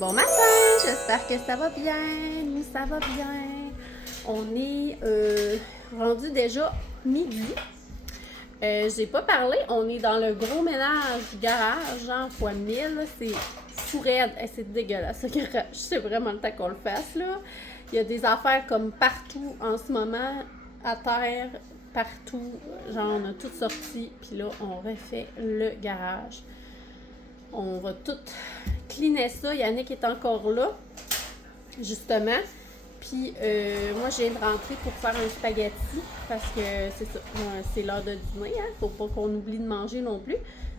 Bon matin, j'espère que ça va bien. Nous, ça va bien. On est rendu déjà midi. J'ai pas parlé, on est dans le gros ménage du garage, genre fois 1000, là, c'est fou raide. C'est dégueulasse, ce garage. C'est vraiment le temps qu'on le fasse, là. Il y a des affaires comme partout en ce moment, à terre, partout. Genre, on a tout sorti, puis là, on refait le garage. On va tout cleaner ça. Yannick est encore là, justement. Puis moi, je viens de rentrer pour faire un spaghetti parce que c'est ça, c'est l'heure de dîner, hein. Faut pas qu'on oublie de manger non plus.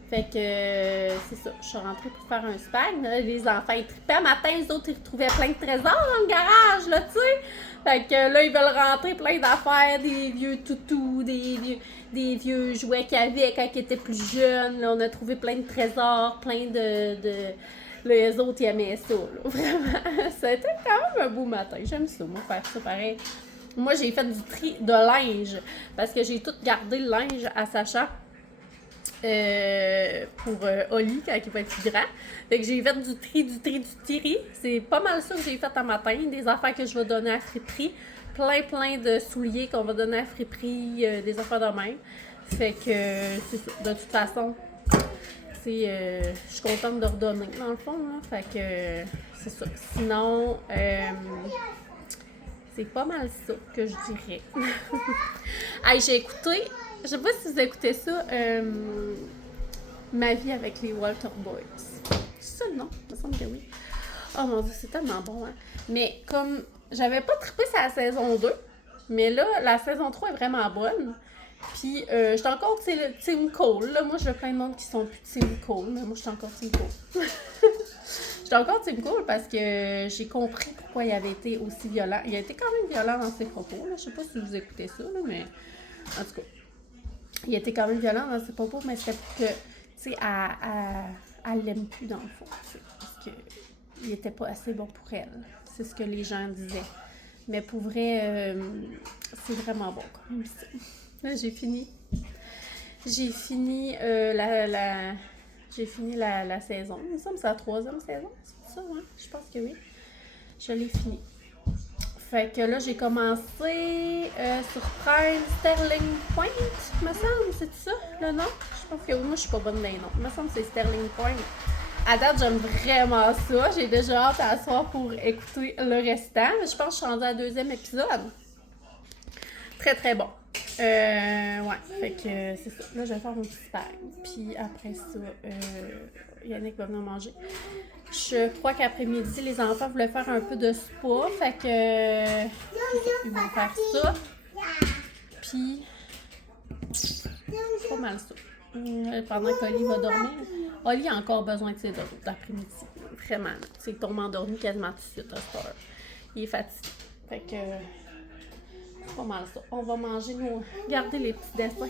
Fait que c'est ça, je suis rentrée pour faire un spag. Là, les enfants, ils trippaient. Matin, les autres, ils retrouvaient plein de trésors dans le garage, là, tu sais. Fait que là, ils veulent rentrer plein d'affaires, des vieux toutous, des vieux jouets qu'il y avait quand ils étaient plus jeunes. Là, on a trouvé plein de trésors, plein de les autres, ils aimaient ça, là. Vraiment. C'était quand même un beau matin. J'aime ça, moi, faire ça pareil. Moi, j'ai fait du tri de linge parce que j'ai tout gardé le linge à Sacha pour Oli quand il va être plus grand. Fait que j'ai fait du tri. C'est pas mal ça que j'ai fait un matin. Des affaires que je vais donner à friperie. Plein de souliers qu'on va donner à friperie. Des affaires de même. Fait que c'est ça. De toute façon, je suis contente de redonner dans le fond, là. Fait que c'est ça. Sinon, c'est pas mal ça que je dirais. Hey, j'ai écouté, je sais pas si vous écoutez ça, Ma vie avec les Walter Boys. C'est ça le nom? Il me semble que oui. Oh mon dieu, c'est tellement bon, hein. Mais comme j'avais pas trippé sur la saison 2, mais là, la saison 3 est vraiment bonne. Puis, j'étais encore Team Cole. Là. Moi, je veux plein de monde qui sont plus Team Cole, mais moi, j'étais encore Team Cole. J'étais encore Team Cole parce que j'ai compris pourquoi il avait été aussi violent. Il a été quand même violent dans ses propos. Là. Je sais pas si vous écoutez ça, là, mais en tout cas, il a été quand même violent dans ses propos, mais c'était pour que, tu sais, elle l'aime plus dans le fond. Parce qu'il était pas assez bon pour elle. C'est ce que les gens disaient. Mais pour vrai, c'est vraiment bon quand même. Là, j'ai fini. J'ai fini j'ai fini la saison. Il me semble que c'est la troisième saison, c'est ça, hein? Je pense que oui. Je l'ai fini. Fait que là, j'ai commencé sur Prime Sterling Point, me semble, c'est ça le nom? Je pense que oui, moi je suis pas bonne dans les noms. Il me semble que c'est Sterling Point. À date, j'aime vraiment ça. J'ai déjà hâte à soir pour écouter le restant. Je pense que je suis rendue à la deuxième épisode. Très bon. Ouais, fait que c'est ça. Là, je vais faire mon petit spag. Puis après ça, Yannick va venir manger. Je crois qu'après-midi, les enfants voulaient faire un peu de spa. Fait que ils vont faire ça. Puis c'est pas mal ça. Pendant qu'Oli va dormir. Oli a encore besoin de ses dodos d'après-midi. Vraiment. C'est tombe endormi quasiment tout de suite à cette heure. Il est fatigué. Fait que c'est pas mal ça. On va manger garder les petits dessins.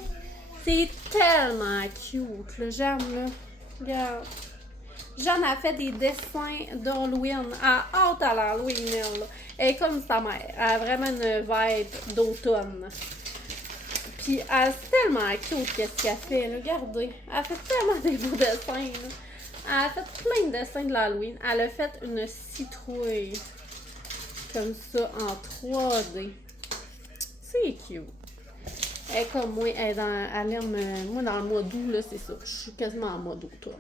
C'est tellement cute, là. J'aime, là. Regarde. Jeanne a fait des dessins d'Halloween. Elle a hâte à l'Halloween, elle, là. Elle est comme sa mère. Elle a vraiment une vibe d'automne. Puis elle, c'est tellement cute qu'est-ce qu'elle fait, là. Regardez. Elle a fait tellement des beaux dessins, là. Elle a fait plein de dessins de l'Halloween. Elle a fait une citrouille. Comme ça, en 3D. C'est cute. Elle est comme moi, elle aime, moi dans le mois d'août, là, c'est ça. Je suis quasiment en mode automne.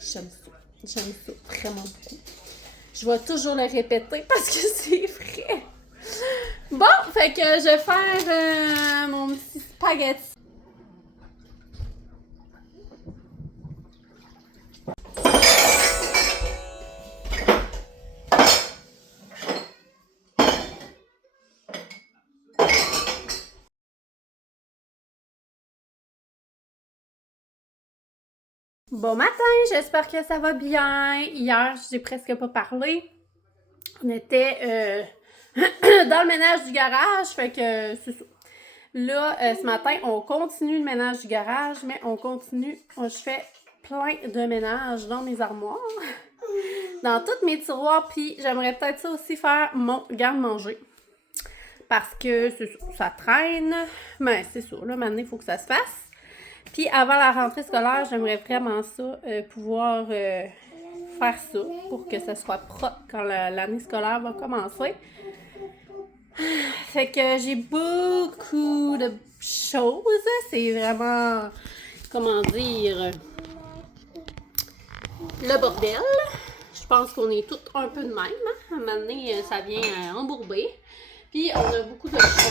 J'aime ça. J'aime ça vraiment beaucoup. Je vais toujours le répéter parce que c'est vrai. Bon, fait que je vais faire mon petit spaghetti. Bon matin, j'espère que ça va bien. Hier, j'ai presque pas parlé. On était dans le ménage du garage, fait que c'est ça. Là, ce matin, on continue le ménage du garage, mais on continue. Je fais plein de ménage dans mes armoires, dans tous mes tiroirs, puis j'aimerais peut-être ça aussi faire mon garde-manger. Parce que ça traîne, mais c'est ça, là, maintenant, il faut que ça se fasse. Puis avant la rentrée scolaire, j'aimerais vraiment ça, pouvoir faire ça pour que ce soit propre quand l'année scolaire va commencer. Fait que j'ai beaucoup de choses. C'est vraiment, comment dire, le bordel. Je pense qu'on est toutes un peu de même. Hein? À un moment donné, ça vient embourber. Puis on a beaucoup de choses.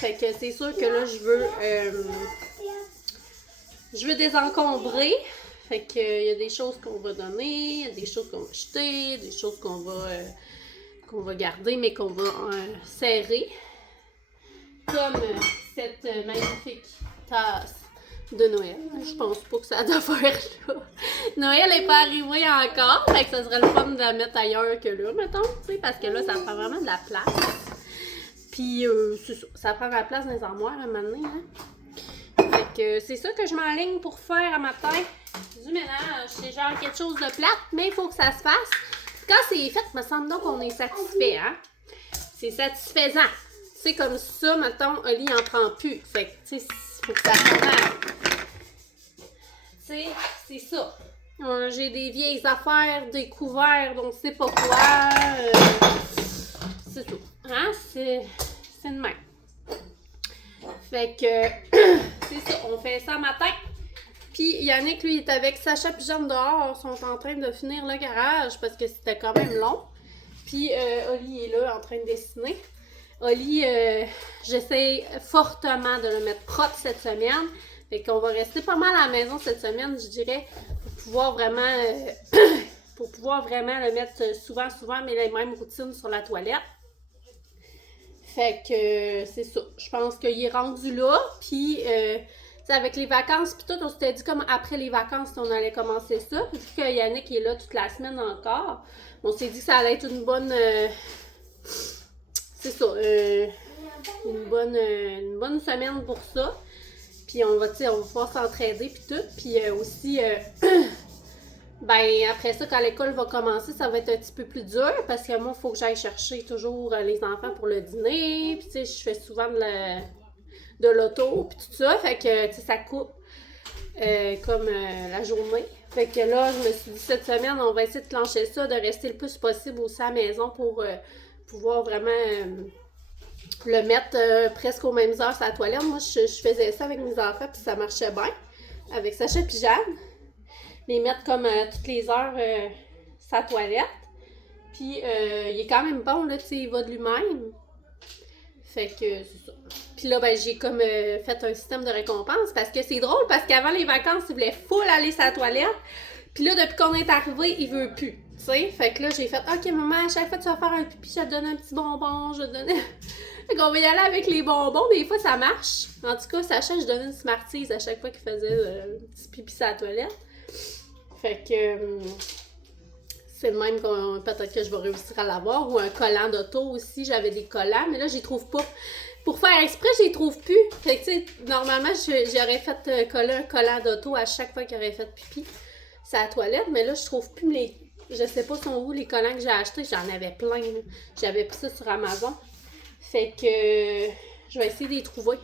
Fait que c'est sûr que là, je veux désencombrer. Fait que il y a des choses qu'on va donner, il y a des choses qu'on va jeter, des choses qu'on va garder, mais qu'on va serrer. Comme cette magnifique tasse de Noël. Je pense pas que ça doit faire là. Noël n'est pas arrivé encore, fait que ça serait le fun de la mettre ailleurs que là, mettons, tu sais, parce que là, ça prend vraiment de la place. Puis, ça prend de la place dans les armoires à un moment donné, hein. Fait que c'est ça que je m'enligne pour faire à matin. Du ménage, c'est genre quelque chose de plate, mais il faut que ça se fasse. Quand c'est fait, il me semble donc qu'on est satisfait, hein. C'est satisfaisant. Tu sais, comme ça, mettons, Oli en prend plus. Fait que, tu sais, faut que ça change. Tu sais, c'est ça. J'ai des vieilles affaires, des couverts, donc c'est pas quoi. C'est tout. Hein? C'est de même. Fait que, c'est ça. On fait ça matin. Puis Yannick, lui, est avec Sacha et Jeanne dehors. Ils sont en train de finir le garage parce que c'était quand même long. Puis Oli est là en train de dessiner. Oli, j'essaie fortement de le mettre propre cette semaine. Fait qu'on va rester pas mal à la maison cette semaine, je dirais, pour pouvoir vraiment, le mettre souvent, mais les mêmes routines sur la toilette. Fait que c'est ça. Je pense qu'il est rendu là. Puis, avec les vacances, puis tout, on s'était dit comme après les vacances, on allait commencer ça. Vu que Yannick est là toute la semaine encore, on s'est dit que ça allait être une bonne... c'est ça, une bonne semaine pour ça. Puis on va pouvoir s'entraider puis tout. Puis aussi, ben après ça, quand l'école va commencer, ça va être un petit peu plus dur parce que moi, il faut que j'aille chercher toujours les enfants pour le dîner. Puis tu sais, je fais souvent de l'auto puis tout ça. Fait que, tu sais, ça coupe comme la journée. Fait que là, je me suis dit, cette semaine, on va essayer de clencher ça, de rester le plus possible aussi à la maison pour pouvoir vraiment le mettre presque aux mêmes heures sur la toilette. Moi, je faisais ça avec mes enfants, puis ça marchait bien. Avec Sacha et Jeanne. Les mettre comme toutes les heures sa toilette. Puis, il est quand même bon, là, tu sais, il va de lui-même. Fait que, c'est ça. Puis là, ben, j'ai comme fait un système de récompense parce que c'est drôle, parce qu'avant les vacances, il voulait full aller sa toilette. Puis là, depuis qu'on est arrivé, il veut plus. Tu sais, fait que là, j'ai fait, OK, maman, à chaque fois que tu vas faire un pipi, je vais te donner un petit bonbon, je vais te donner... Fait qu'on va y aller avec les bonbons, des fois, ça marche. En tout cas, Sacha, je donnais une Smarties à chaque fois qu'il faisait un petit pipi sur la toilette. Fait que... c'est le même qu'on peut-être que je vais réussir à l'avoir. Ou un collant d'auto aussi, j'avais des collants, mais là, je les trouve pas. Pour faire exprès, je les trouve plus. Fait que, tu sais, normalement, j'aurais fait coller un collant d'auto à chaque fois qu'il aurait fait pipi sur la toilette, mais là, je trouve plus les... Je sais pas sont où les collants que j'ai achetés, j'en avais plein. Là. J'avais pris ça sur Amazon. Fait que je vais essayer de les trouver.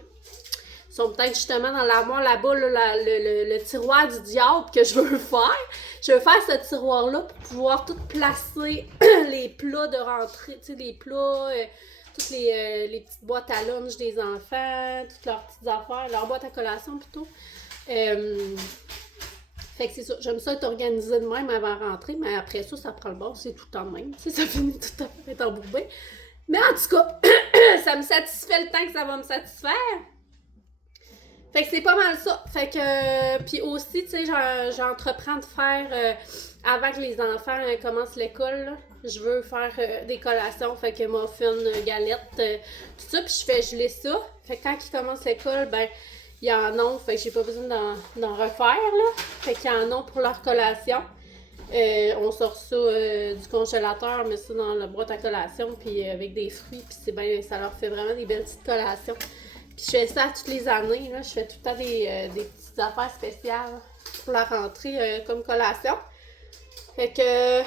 Ils sont peut-être justement dans l'armoire là-bas, là, le tiroir du diable que je veux faire. Je veux faire ce tiroir-là pour pouvoir tout placer les plats de rentrée, tu sais, les plats, toutes les petites boîtes à lunch des enfants, toutes leurs petites affaires, leurs boîtes à collation plutôt. Fait que c'est ça, j'aime ça être organisée de même avant de rentrer, mais après ça, ça prend le bord, c'est tout le temps de même. Tu sais, ça finit tout le temps par être embourbé. Mais en tout cas, ça me satisfait le temps que ça va me satisfaire. Fait que c'est pas mal ça. Fait que, puis aussi, tu sais, j'entreprends de faire, avant que les enfants commencent l'école, là, je veux faire des collations. Fait que muffins, galettes, tout ça. Puis je fais geler ça. Fait que quand ils commencent l'école, ben, il y en a. Fait que j'ai pas besoin d'en refaire, là. Fait qu'il y en a pour leur collation. On sort ça du congélateur, met ça dans la boîte à collation, puis avec des fruits, puis c'est bien, ça leur fait vraiment des belles petites collations. Puis je fais ça toutes les années, là, je fais tout le temps des petites affaires spéciales pour la rentrée comme collation. Fait que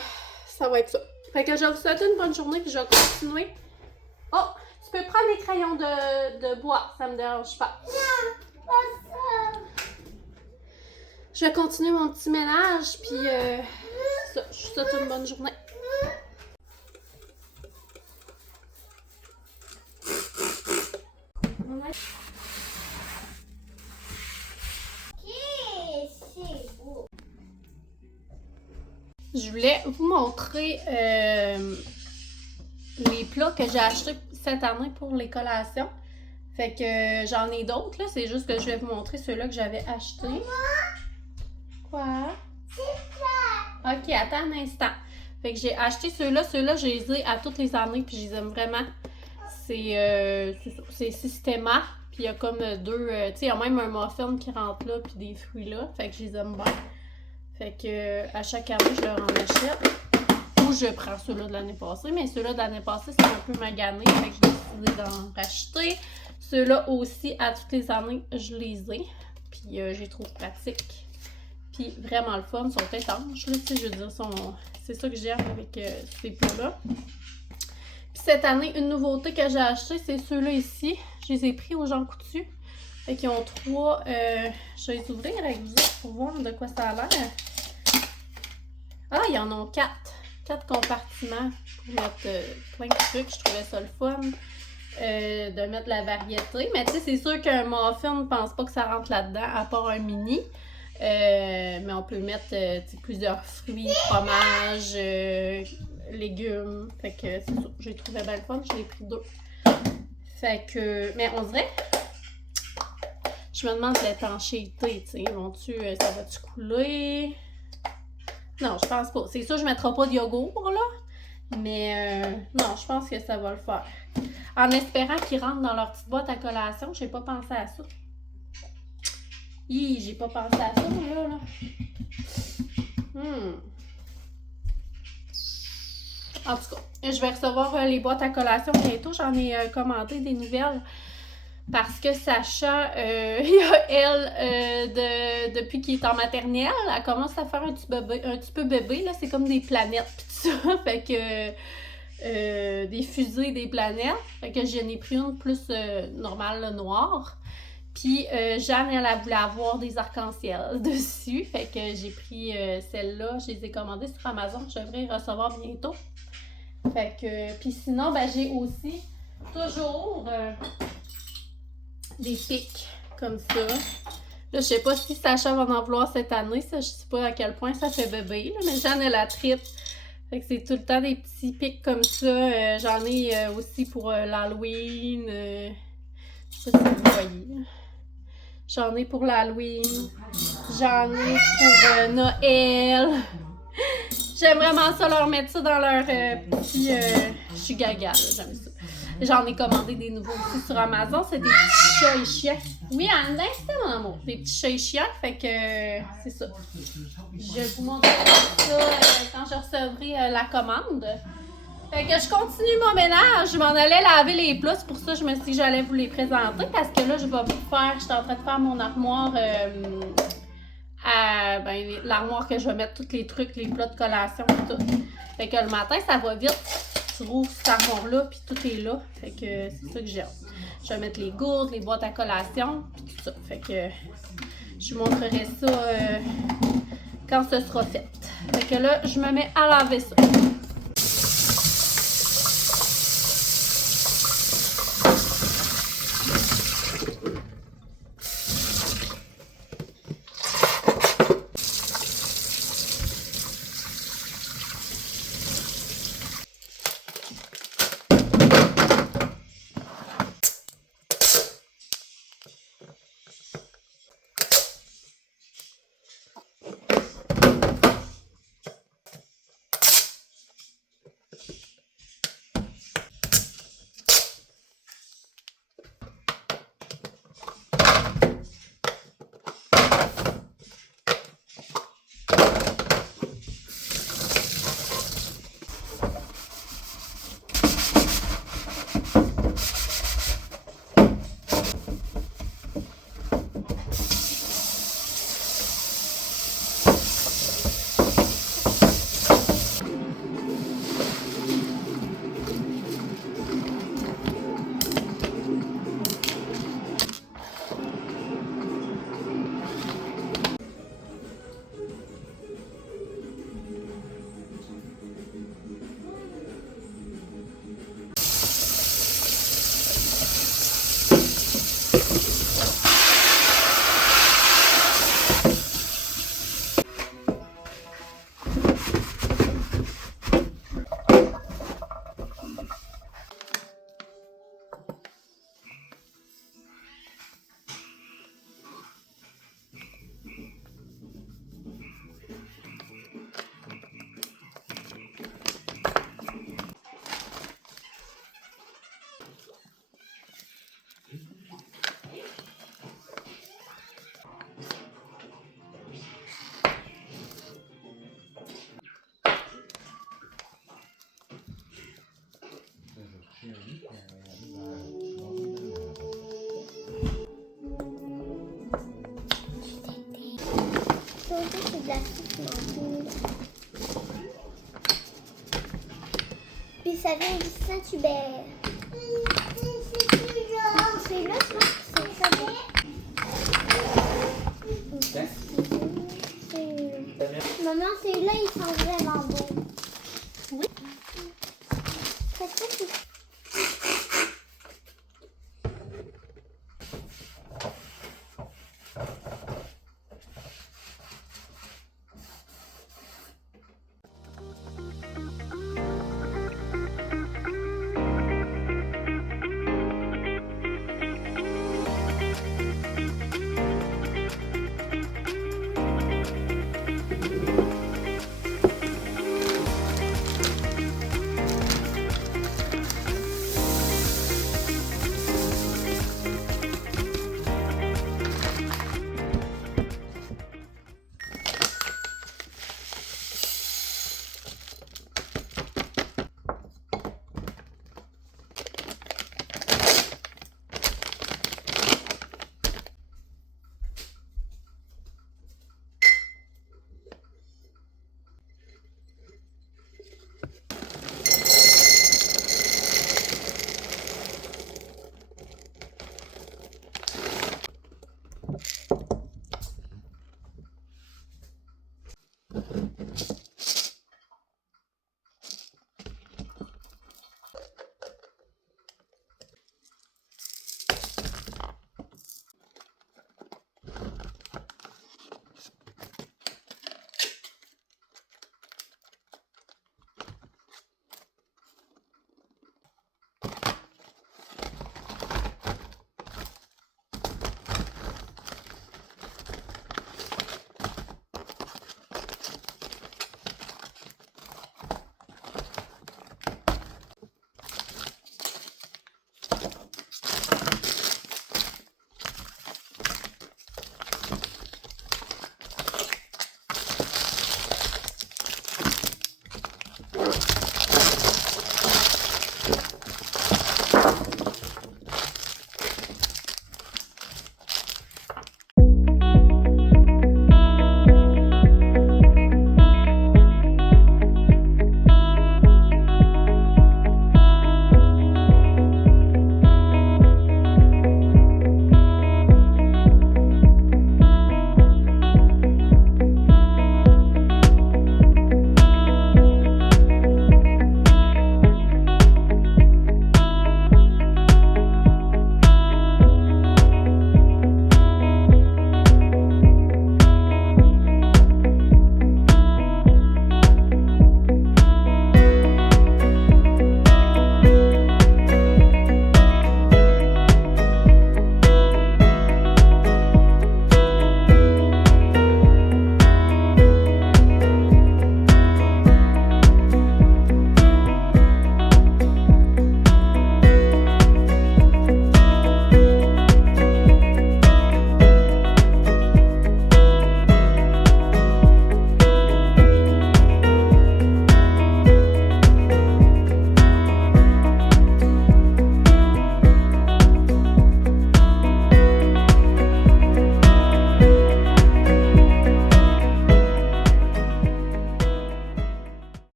ça va être ça. Fait que je vais vous souhaiter une bonne journée, puis je vais continuer. Oh, tu peux prendre des crayons de bois, ça me dérange pas. Non, pas ça. Je vais continuer mon petit ménage, puis ça. Je vous souhaite une bonne journée. Je voulais vous montrer les plats que j'ai achetés cette année pour les collations. Fait que j'en ai d'autres, là. C'est juste que je vais vous montrer ceux-là que j'avais achetés. Quoi? Ok, attends un instant. Fait que j'ai acheté ceux-là. Ceux-là, je les ai à toutes les années, puis je les aime vraiment. C'est Systema. Puis il y a comme deux... tu sais, il y a même un muffin qui rentre là, puis des fruits là. Fait que je les aime bien. Fait que à chaque année, je leur en achète. Ou je prends ceux-là de l'année passée. Mais ceux-là de l'année passée, c'est un peu magané. Fait que j'ai décidé d'en racheter. Ceux-là aussi, à toutes les années, je les ai. Puis je les trouve pratiques. Puis vraiment le fun. Ils sont étanches. Là, tu sais, je veux dire, c'est ça que j'aime avec ces plats-là. Puis cette année, une nouveauté que j'ai acheté, c'est ceux-là ici. Je les ai pris aux Jean Coutu. Fait qu'ils ont 3. Je vais les ouvrir avec vous pour voir de quoi ça a l'air. Ah, ils en ont 4. 4 compartiments pour mettre plein de trucs. Je trouvais ça le fun de mettre la variété. Mais tu sais, c'est sûr qu'un muffin, ne pense pas que ça rentre là-dedans, à part un mini. Mais on peut mettre plusieurs fruits, fromage, légumes. Fait que c'est ça. J'ai trouvé bien le fun. Je l'ai pris 2. Fait que. Mais on dirait. Je me demande l'étanchéité, tu sais. Ça va-tu couler? Non, je pense pas. C'est sûr, je ne mettrai pas de yogourt, là. Mais non, je pense que ça va le faire. En espérant qu'ils rentrent dans leur petite boîte à collation, j'ai pas pensé à ça. Hi, j'ai pas pensé à ça, là. En tout cas, je vais recevoir les boîtes à collation bientôt. J'en ai commandé des nouvelles. Parce que Sacha, elle, depuis qu'il est en maternelle, elle commence à faire un petit peu bébé. Là, c'est comme des planètes pis tout ça. Fait que des fusées, des planètes. Fait que j'en ai pris une plus normale, là, noire. Puis Jeanne, elle voulait avoir des arcs-en-ciel dessus. Fait que j'ai pris celle-là. Je les ai commandées sur Amazon. Je devrais les recevoir bientôt. Fait que, puis sinon, ben, j'ai aussi toujours des pics comme ça. Là, je sais pas si Sacha va en vouloir cette année. Ça, je sais pas à quel point ça fait bébé. Là, mais Jeanne, elle la tripe. Fait que c'est tout le temps des petits pics comme ça. J'en ai aussi pour l'Halloween. Je sais pas si vous voyez. J'en ai pour l'Halloween. J'en ai pour Noël. J'aime vraiment ça, leur mettre ça dans leur petit... je suis gaga, là, j'aime ça. J'en ai commandé des nouveaux aussi sur Amazon. C'est des petits chats et chiens. Oui, un instant, mon amour. Des petits chats et chiens. Fait que c'est ça. Je vous montrerai ça quand je recevrai la commande. Fait que je continue mon ménage. Je m'en allais laver les plats. C'est pour ça que je me suis dit que j'allais vous les présenter. Parce que là, je vais vous faire... Je suis en train de faire mon armoire... l'armoire que je vais mettre tous les trucs, les plats de collation et tout. Fait que le matin, ça va vite. Tu rouvres cette armoire-là, puis tout est là. Fait que c'est ça que j'aime. Je vais mettre les gourdes, les boîtes à collation, puis tout ça. Fait que je vous montrerai ça quand ce sera fait. Fait que là, je me mets à laver ça. de la soupe menthe. Puis ça vient du Saint-Hubert. Celui-là, je pense que c'est très bon. Maman, celui-là, il sent vraiment bon.